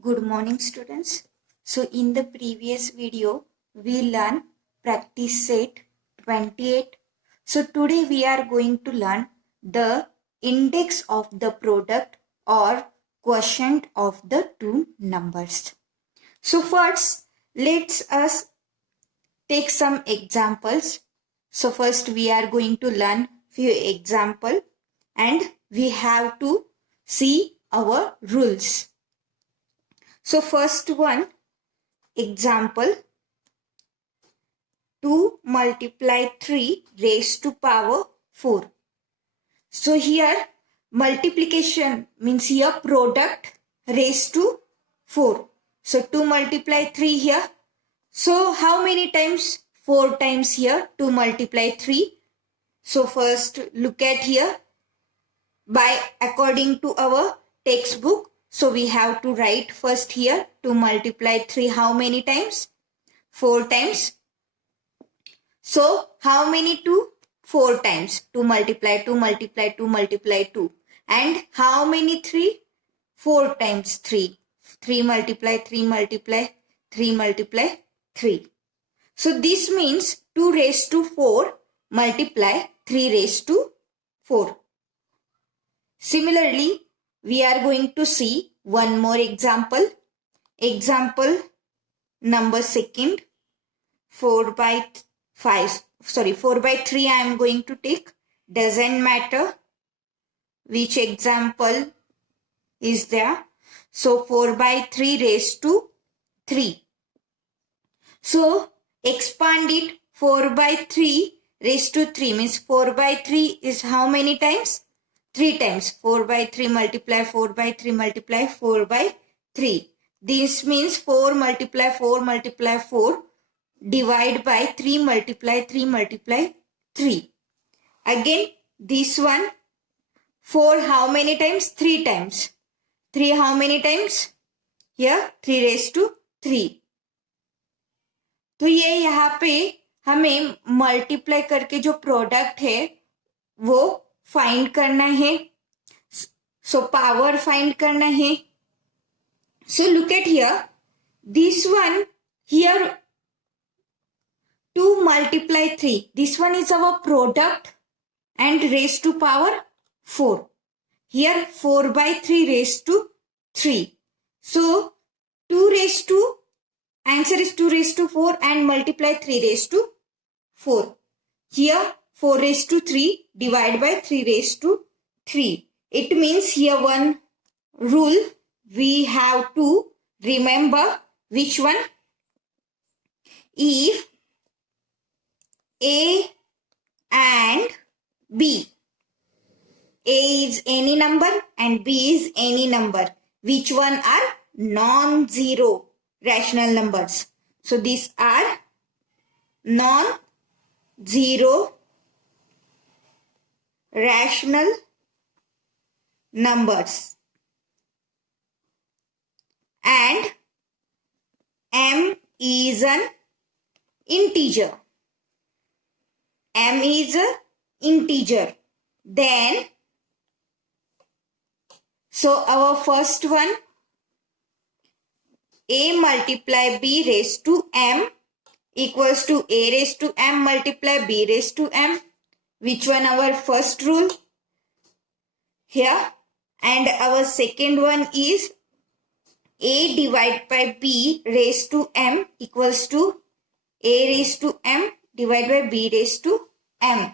Good morning, students. So in the previous video, we learned practice set 28. So today we are going to learn the index of the product or quotient of the two numbers. So first, let's us take some examples. So first we are going to learn few example and we have to see our rules. So first one example, 2 multiply 3 raised to power 4. So here multiplication means here product raised to 4. So 2 multiply 3 here. So how many times? 4 times here 2 multiply 3. So first look at here by according to our textbook. So we have to write first here 2 multiply 3 how many times? 4 times. So how many 2? 4 times. 2 multiply 2 multiply 2 multiply 2. And how many 3? 4 times 3. 3 multiply 3 multiply 3 multiply 3. So this means 2 raised to 4 multiply 3 raised to 4. Similarly, we are going to see one more example. Example number second, 4 by 3 I am going to take. Doesn't matter which example is there. So 4 by 3 raised to 3. So expand it. 4 by 3 raised to 3 means 4 by 3 is how many times? 3 times. 4 by 3 multiply 4 by 3 multiply 4 by 3. This means 4 multiply 4 multiply 4 divide by 3 multiply 3 multiply 3. Again this one 4 how many times? 3 times. 3 how many times? Here 3 raised to 3. तो ये यहाँ पे हमें multiply करके जो product है वो find करना है. सो पावर फाइंड करना है. So look at here this one here 2 multiply 3. This one is our product and raised to power 4. Here 4 by 3 raised to 3. So 2 raised to, answer is 2 raised to 4 and multiply 3 raised to 4. Here 4 raised to 3 divided by 3 raised to 3. It means here one rule we have to remember. Which one? If A and B, A is any number and B is any number, which one are non-zero rational numbers? So these are non-zero rational numbers and M is an integer. M is an integer. Then, so our first one, A multiply B raised to M equals to A raised to M multiply B raised to M. Which one our first rule? Here. And our second one is A divided by B raised to M equals to A raised to M divided by B raised to M.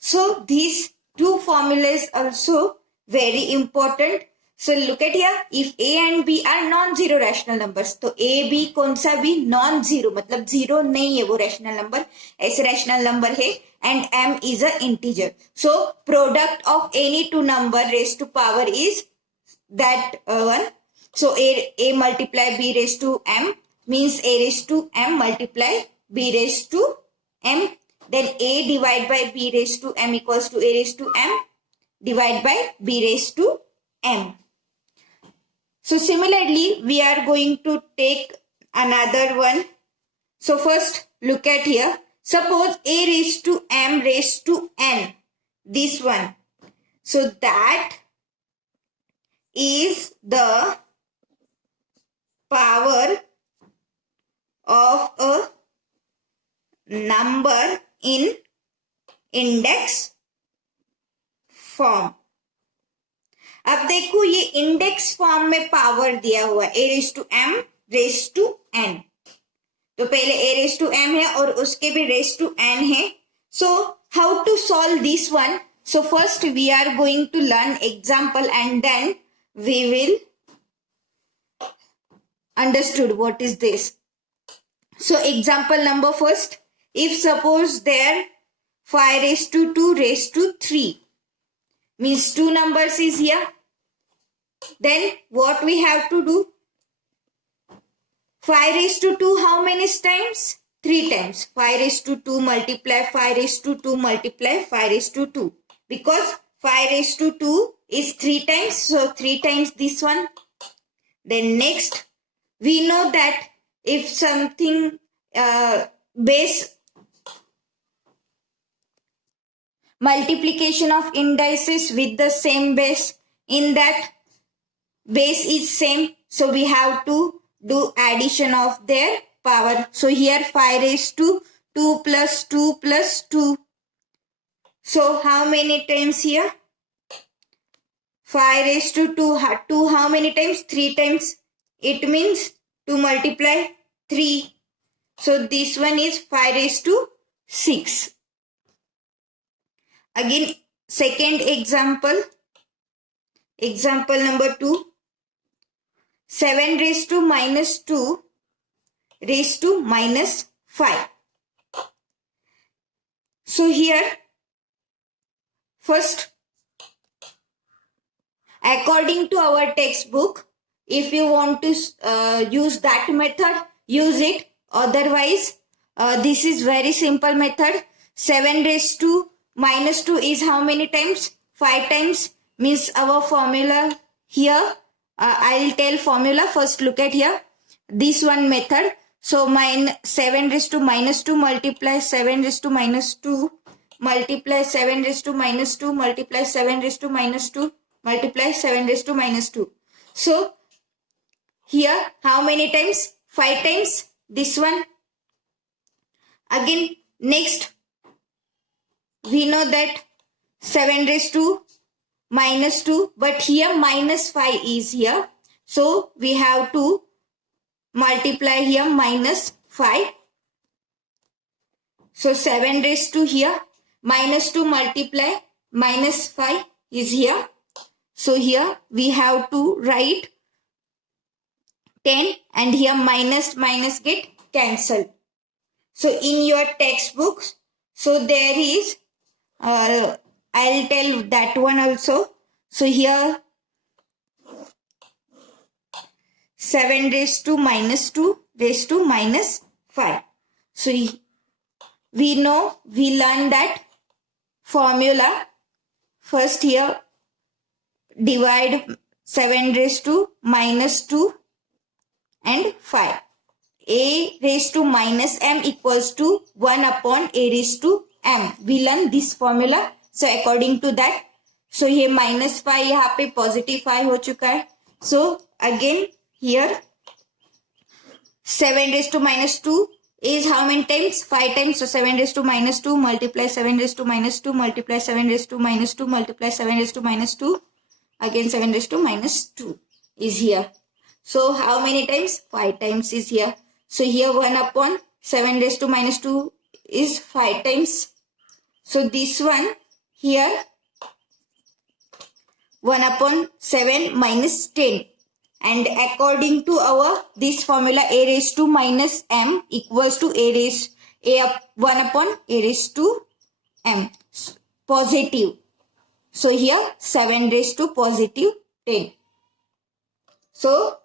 So these two formulas also very important. So look at here, if A and B are non-zero rational numbers, तो A B कौन सा भी non-zero मतलब zero नहीं है वो rational number, ऐसे rational number है and M is a integer. So product of any two number raised to power is that one. So A multiply B raised to M means A raised to M multiply B raised to M. Then A divided by B raised to M equals to A raised to M divided by B raised to M. So similarly, we are going to take another one. So first look at here. Suppose A raised to M raised to N. This one. So that is the power of a number in index form. अब देखो ये index form में power दिया हुआ है a raised to m raised to n. तो पहले a raised to m है और उसके भी raised to n है. So how to solve this one? So first we are going to learn example and then we will understood what is this. So example number first, if suppose there 5 raised to 2 raised to 3 means two numbers is here, then what we have to do? 5 raised to 2 how many times? 3 times. 5 raised to 2 multiply 5 raised to 2 multiply 5 raised to 2. Because 5 raised to 2 is 3 times. So 3 times this one. Then next, we know that if something base multiplication of indices with the same base, in that base is same, so we have to do addition of their power. So here 5 raised to 2 plus 2 plus 2. So how many times here? 5 raised to 2 how many times? 3 times. It means to multiply 3. So this one is 5 raised to 6. Again, second example. Example number 2. 7 raised to minus 2 raised to minus 5. So here, first, according to our textbook, if you want to use that method, use it. Otherwise, this is very simple method. 7 raised to minus 2 is how many times? 5 times. Means our formula here. I'll tell formula. First look at here. This one method. So 7 raised to minus 2 multiply 7 raised to minus 2 multiply 7 raised to minus 2 multiply 7 raised to minus 2 multiply 7 raised to minus 2. So here how many times? 5 times. This one. Again next, we know that 7 raised to minus 2, but here minus 5 is here. So we have to multiply here minus 5. So 7 raised to here minus 2 multiply minus 5 is here. So here we have to write 10 and here minus minus get cancelled. So in your textbooks, so there is I'll tell that one also. So here 7 raised to minus 2 raised to minus 5. So we know, we learn that formula. First here divide 7 raised to minus 2 and 5. A raised to minus m equals to 1 upon a raised to m. We learn this formula. So according to that, so here minus 5 यहाँ पे positive 5 हो चुका है. So again here 7 raised to minus 2 is how many times? 5 times. So 7 raised to minus 2 multiply 7 raised to minus 2 multiply 7 raised to minus 2 multiply 7 raised to minus 2. Again 7 raised to minus 2 is here. So how many times? 5 times is here. So here 1 upon 7 raised to minus 2 is 5 times. So this one here 1 upon 7 minus 10. And according to our this formula, a raised to minus m equals to a raised 1 upon a raised to m. Positive. So here 7 raised to positive 10. So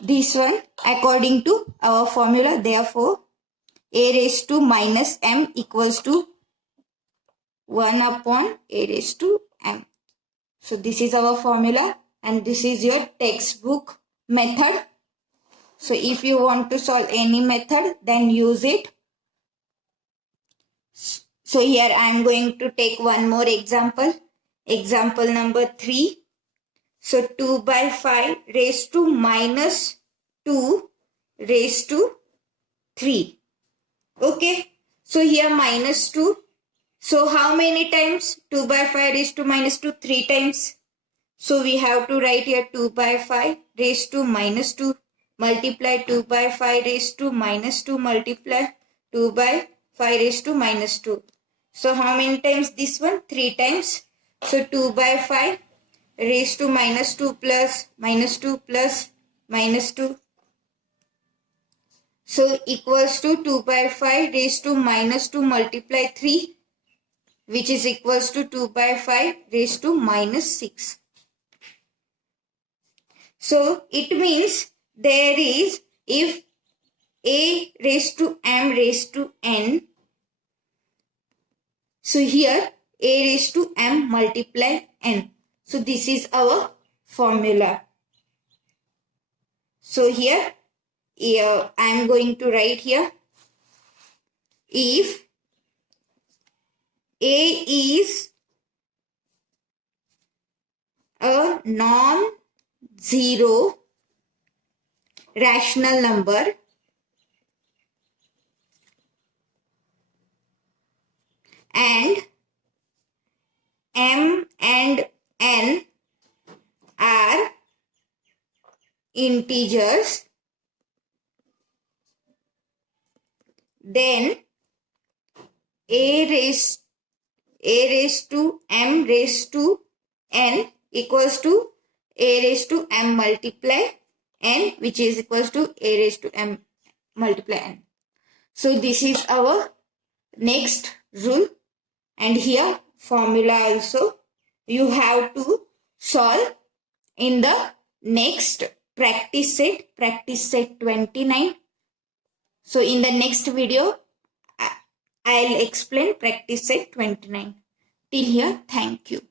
this one according to our formula, therefore a raised to minus m equals to 1 upon a raised to m. So this is our formula and this is your textbook method. So if you want to solve any method, then use it. So here I am going to take one more example. Example number 3. So 2 by 5 raised to minus 2 raised to 3. Okay. So here minus 2. So how many times? 2 by 5 raised to minus 2? 3 times. So we have to write here 2 by 5 raised to minus 2 multiply 2 by 5 raised to minus 2 multiply 2 by 5 raised to minus 2. So how many times this one? 3 times. So 2 by 5 raised to minus 2 plus minus 2 plus minus 2. So equals to 2 by 5 raised to minus 2 multiply 3, which is equals to 2 by 5 raised to minus 6. So it means there is, if a raised to m raised to n, so here a raised to m multiply n. So this is our formula. So here I am going to write here, if a is a non-zero rational number and m and n are integers, then a raised to m raised to n equals to a raised to m multiply n, which is equals to a raised to m multiply n. So this is our next rule, and here formula also you have to solve in the next practice set 29. So in the next video I'll explain practice set 29. Till here, thank you.